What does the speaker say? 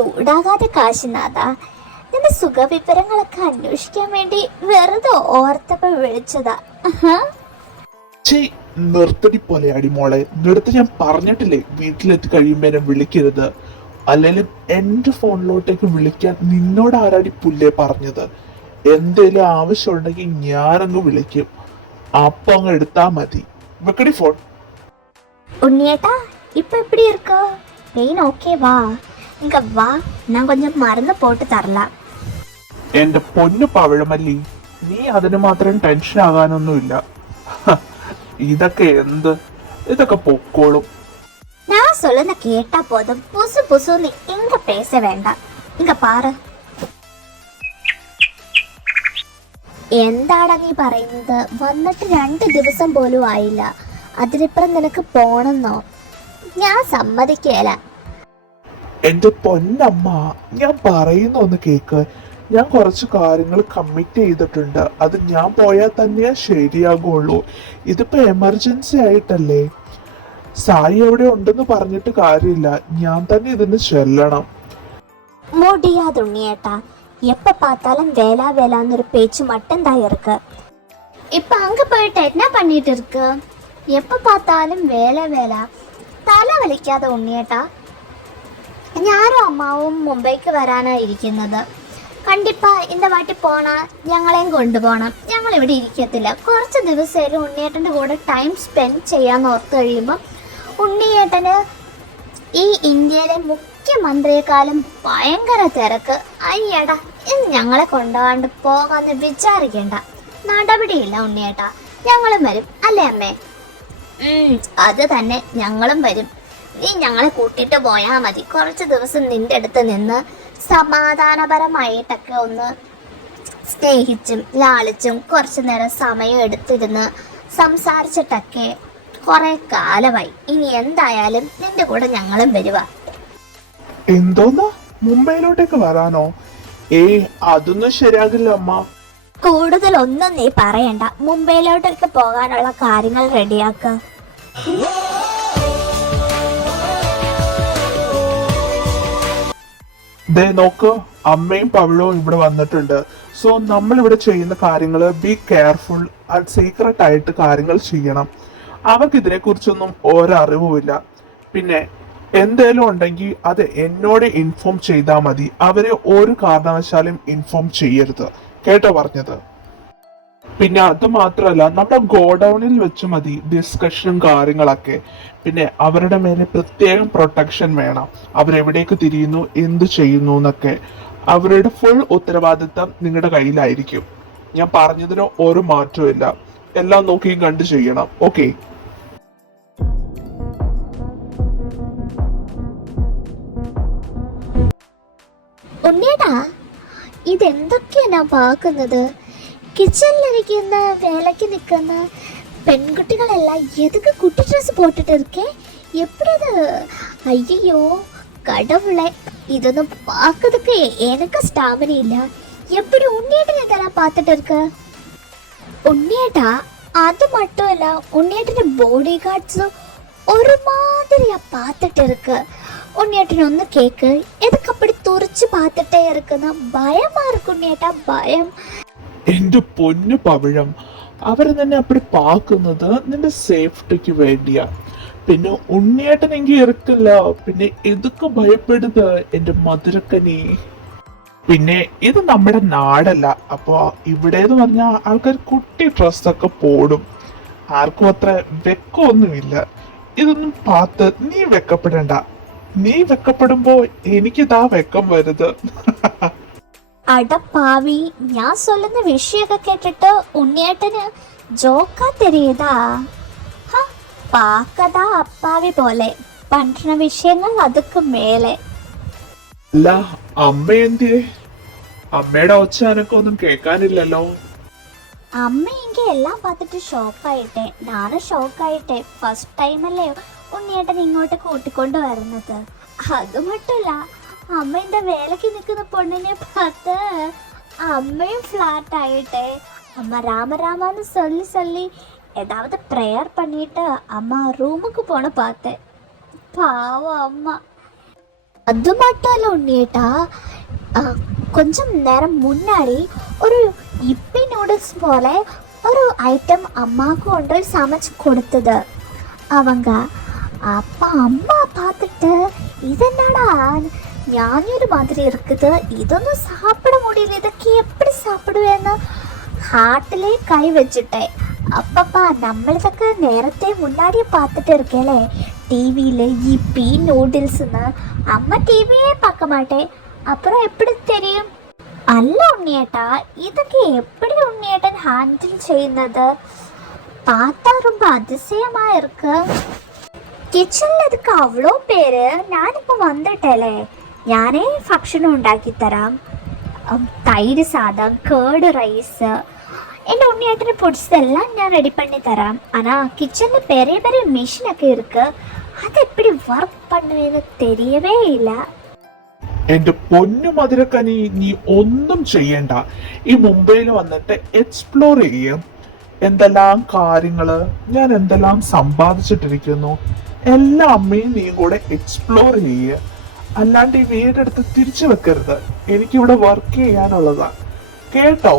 ചൂടാകാതെ കാശിനാഥ. നിന്റെ സുഖവിവരങ്ങളൊക്കെ അന്വേഷിക്കാൻ വേണ്ടി വെറുതെ ഓർത്തപ്പോ വിളിച്ചതാ. നിർത്തടി പോലെ അടിമോളെ, നിർത്തി. ഞാൻ പറഞ്ഞിട്ടില്ലേ വീട്ടിലെത്തി കഴിയുമ്പോ എന്നെ വിളിക്കരുത്. അല്ലെങ്കിലും എന്റെ ഫോണിലോട്ടേക്ക് വിളിക്കാൻ നിന്നോട് ആരാടി പുല്ലേ പറഞ്ഞത്? എന്തേലും ആവശ്യമുണ്ടെങ്കിൽ ഞാനങ്ങ് വിളിക്കും, അപ്പൊ അങ്ങ് എടുത്താ മതി. വെക്കടി ഫോൺ. ഉണ്ണിയേട്ടാ, ഇപ്പൊ எப்படி இருக்க? பெயின் ஓகே வா? இங்க வா, நான் கொஞ்சம் மருந்து போட்டு தரலாம். എന്റെ പൊന്നു പവിഴമല്ലി, നീ അതിന് മാത്രം ടെൻഷൻ ആകാനൊന്നുമില്ല. ഇതൊക്കെ എന്ത്, ഇതൊക്കെ പൊക്കോളും. நான் சொல்லுന്ന கேட்டா போதும். புசு புசுன்னு இங்க பேச வேண்டாம். இங்க பாரு. എന്താടാ നീ പറയുന്നത്? വന്നിട്ട് 2 ദിവസം പോലും ആയില്ല, അതിനിപ്പുറം നിനക്ക് പോണെന്നോ? ഞാൻ സമ്മതിക്കേല. എന്റെ പൊന്നമ്മ, ഞാൻ പറയുന്ന ഒന്ന് കേക്ക്. ഞാൻ കുറച്ച് കാര്യങ്ങൾ കമ്മിറ്റ് ചെയ്തിട്ടുണ്ട്, അത് ഞാൻ പോയാൽ തന്നെ ശരിയാകുള്ളൂ. ഇതിപ്പോ എമർജൻസി ആയിട്ടല്ലേ. സായി എവിടെ ഉണ്ടെന്ന് പറഞ്ഞിട്ട് കാര്യമില്ല, ഞാൻ തന്നെ ഇതിന് ചെല്ലണം. முடியாது உண்ணிയേട്ടാ, எப்ப பார்த்தாலும் வேலா வேலான்னு ஒரு பேச்சு மட்டும்தான் இருக்கு. இப்ப அங்க போயிட்டு என்ன பண்ணிட்டு இருக்கு? எப்ப பார்த்தாலும் வேலை வேலை. തല വലിക്കാതെ ഉണ്ണിയേട്ടാ. ഞാനും അമ്മാവും മുംബൈക്ക് വരാനാ ഇരിക്കുന്നത്. കണ്ടിപ്പാ இந்த വാട്ടി പോണ ഞങ്ങളെയും കൊണ്ടുപോകണം. ഞങ്ങൾ ഇവിടെ ഇരിക്കത്തില്ല. കുറച്ച് ദിവസമായാലും ഉണ്ണിയേട്ടൻ്റെ കൂടെ ടൈം സ്പെൻഡ് ചെയ്യാന്ന് ഓർത്ത് കഴിയുമ്പോൾ ഉണ്ണിയേട്ടന് ഈ ഇന്ത്യയിലെ മുഖ്യമന്ത്രിയെക്കാളും ഭയങ്കര തിരക്ക്. അയ്യടാ, ഇന്ന് ഞങ്ങളെ കൊണ്ടുപോകാണ്ട് പോകാന്ന് വിചാരിക്കേണ്ട. നടപടിയില്ല ഉണ്ണിയേട്ടാ. ഞങ്ങളും വരും അല്ലേ അമ്മേ? അത് തന്നെ, ഞങ്ങളും വരും. നീ ഞങ്ങളെ കൂട്ടിട്ട് പോയാ മതി. കുറച്ച് ദിവസം നിന്റെ അടുത്ത് നിന്ന് സമാധാനപരമായിട്ടൊക്കെ ഒന്ന് സ്നേഹിച്ചും ലാളിച്ചും കുറച്ചു നേരം സമയം എടുത്തിരുന്ന് സംസാരിച്ചിട്ടൊക്കെ കുറെ കാലമായി. ഇനി എന്തായാലും നിന്റെ കൂടെ ഞങ്ങളും വരുക. എന്തോന്നാ, മുംബൈയിലോട്ടേക്ക് വരാനോ? അതൊന്നും ശരിയാകില്ല അമ്മ. കൂടുതലൊന്നും നീ പറയണ്ട. മുംബൈയിലോട്ടൊക്കെ പോകാനുള്ള കാര്യങ്ങൾ റെഡിയാക്ക. ദേ നോക്ക്, അമ്മയും പവിഴവും ഇവിടെ വന്നിട്ടുണ്ട്. സോ നമ്മൾ ഇവിടെ ചെയ്യുന്ന കാര്യങ്ങൾ ബി കെയർഫുൾ ആൻഡ് സീക്രട്ട് ആയിട്ട് കാര്യങ്ങൾ ചെയ്യണം. അവർക്ക് ഇതിനെ കുറിച്ചൊന്നും ഒരറിവുമില്ല. പിന്നെ എന്തേലും ഉണ്ടെങ്കിൽ അത് എന്നോട് ഇൻഫോം ചെയ്താൽ മതി. അവരെ ഒരു കാരണവശാലും ഇൻഫോം ചെയ്യരുത്, കേട്ടോ പറഞ്ഞത്? പിന്നെ അത് മാത്രമല്ല, നമ്മുടെ ഗോഡൌണിൽ വെച്ച് മതി ഡിസ്കഷനും കാര്യങ്ങളൊക്കെ. പിന്നെ അവരുടെ മേലെ പ്രത്യേകം പ്രൊട്ടക്ഷൻ വേണം. അവരെവിടേക്ക് തിരിയുന്നു, എന്ത് ചെയ്യുന്നു എന്നൊക്കെ അവരുടെ ഫുൾ ഉത്തരവാദിത്തം നിങ്ങളുടെ കയ്യിലായിരിക്കും. ഞാൻ പറഞ്ഞതിന് ഒരു മാറ്റവും ഇല്ല. എല്ലാം നോക്കിയും കണ്ടു ചെയ്യണം, ഓക്കെ? ഉണ്ണിയേട്ടാ, ഇതെന്തൊക്കെയാ ഞാൻ പാക്കുന്നത്? കിച്ചണിലിരിക്കുന്ന വേലയ്ക്ക് നിൽക്കുന്ന പെൺകുട്ടികളെല്ലാം എതൊക്കെ കുട്ടി ഡ്രസ് പോട്ടിട്ട് இருக்கே. எப்படி அது? ஐயோ கடவுளே, ഇതൊന്നും பார்க்கறதுக்கு எனக்கு ஸ்டாமினா இல்ல. எப்படி உண்ணிയേട്ടன் இதெல்லாம் பார்த்துட்டு இருக்க? ഉണ്ണിയേട്ടാ, അത് மட்டுമല്ല, ഉണ്ണിയേട്ടൻ്റെ ബോഡി ഗാർഡ്സ് ഒരുമാതിരിയാ பார்த்துட்டு இருக்கு. ഉണ്ണിയേട്ടൻ ഒന്ന് കേക്ക്. എതൊക്കെ அப்படி തുറച്ച് பார்த்துட்டே இருக்குന്ന ഭയമാ இருக்கு ഉണ്ണിയേട്ടാ, ഭയം. എന്റെ പൊന്നു പവിഴം, അവരെ തന്നെ അപ്പടി പാക്കുന്നത് നിന്റെ സേഫ്റ്റിക്ക് വേണ്ടിയാ. പിന്നെ ഉണ്ണിയേട്ടനെങ്കിൽ ഇറക്കില്ല. പിന്നെ ഇതൊക്കെ ഭയപ്പെടുത് എന്റെ മധുരക്കനി. പിന്നെ ഇത് നമ്മുടെ നാടല്ല, അപ്പൊ ഇവിടെന്ന് പറഞ്ഞാൽ ആൾക്കാർ കുട്ടി ഡ്രസ്സൊക്കെ പോടും. ആർക്കും അത്ര വെക്കമൊന്നുമില്ല. ഇതൊന്നും പാത്ത് നീ വെക്കപ്പെടണ്ട. നീ വെക്കപ്പെടുമ്പോ എനിക്കിതാ വെക്കം വരുത്. அடப்பாவி, ഞാൻ சொல்லுന്ന விஷயத்தை கேட்டுட்டு ഉണ്ണിയേട്ടന് ஜோக்கா தெரியுதா? പാക്കതാ അപ്പാവി പോലെ പண்ற വിഷയങ്ങൾ അതുക്ക് മേലെ. അല്ല, അമ്മ എന്തിയെ? അമ്മയുടെ ഒച്ച എനക്കൊന്നും കേൾക്കാനില്ലല്ലോ. അമ്മ എങ്കിൽ എല്ലാം பார்த்துட்டு ഷോക്കായിട്ടെ. ഞാനും ഷോക്കായിട്ടെ. ഫസ്റ്റ് ടൈമല്ലേ ഉണ്ണിയേട്ടൻ ഇങ്ങോട്ട് കൂട്ടിക്കൊണ്ട് വരുന്നത്. അത് മറ്റല്ല, അമ്മ എൻ്റെ വേലയ്ക്ക് നിൽക്കുന്ന പൊണ്ണിനെ பார்த்து അമ്മയും ഫ്ലാറ്റ് ആയിട്ടെ. അമ്മ ராமராமன்னு சொல்லி சொல்லி ஏதாவது ப்ரேயர் பண்ணிட்டு அம்மா ரூமுக்கு போன பார்த்தேன். பாவம் அம்மா. அது மட்டும் இல்லை உண்ணியேட்டா, கொஞ்சம் நேரம் முன்னாடி ஒரு இப்பி நூடுல்ஸ் போல ஒரு ஐட்டம் அம்மாவுக்கு ஒன்று சமைச்சு கொடுத்தது அவங்க. அப்பா அம்மா பார்த்துட்டு இதென்னடா ஞானியொரு மாதிரி இருக்குது, இதொന്നും சாப்பிட முடியல, இதுக்கு எப்படி சாப்பிடுவேன்னு ஹார்ட்டிலே கை வச்சுட்டேன். அப்பப்பா நம்மளதுக்கு நேரத்தை முன்னாடியே பார்த்துட்டு இருக்கேளே டிவியில் இப்பி நூடுல்ஸ்ன்னு. அம்மா டிவியே பார்க்க மாட்டேன், அப்புறம் எப்படி தெரியும்? അല്ല ഉണ്ണിയേട്ടാ, ഇതൊക്കെ എപ്പടി ഉണ്ണിയേട്ടൻ ഹാൻഡിൽ ചെയ്യുന്നത്? பார்த்தா ரொம்ப அதிசயமா இருக்கு. കിച്ചണിൽ ഇതൊക്കെ അവളോ പേര്. ഞാനിപ്പോൾ വന്നിട്ടല്ലേ, ഞാനേ ഭക്ഷണം ഉണ്ടാക്കി തരാം. തൈര് സാദം, കേർഡ് റൈസ്, എൻ്റെ ഉണ്ണിയേട്ടന് പിടിച്ചതെല്ലാം ഞാൻ റെഡി பண்ணி തരാം. ஆனால் கிச்சனில் பெரிய பெரிய மிஷினൊക്കെ இருக்கு, அது எப்படி ஒர்க் பண்ணுவேன்னு தெரியவே இல்லை. എന്റെ പൊന്നു മധുരക്കനി, നീ ഒന്നും ചെയ്യണ്ട. ഈ മുംബൈയിൽ വന്നിട്ട് എക്സ്പ്ലോർ ചെയ്യും. എന്തെല്ലാം കാര്യങ്ങള് ഞാൻ എന്തെല്ലാം സമ്പാദിച്ചിട്ടിരിക്കുന്നു, എല്ലാ അമ്മയും നീയും കൂടെ എക്സ്പ്ലോർ ചെയ്യുക. അല്ലാണ്ട് ഈ വീടെടുത്ത് തിരിച്ചു വെക്കരുത്. എനിക്കിവിടെ വർക്ക് ചെയ്യാനുള്ളതാണ്, കേട്ടോ?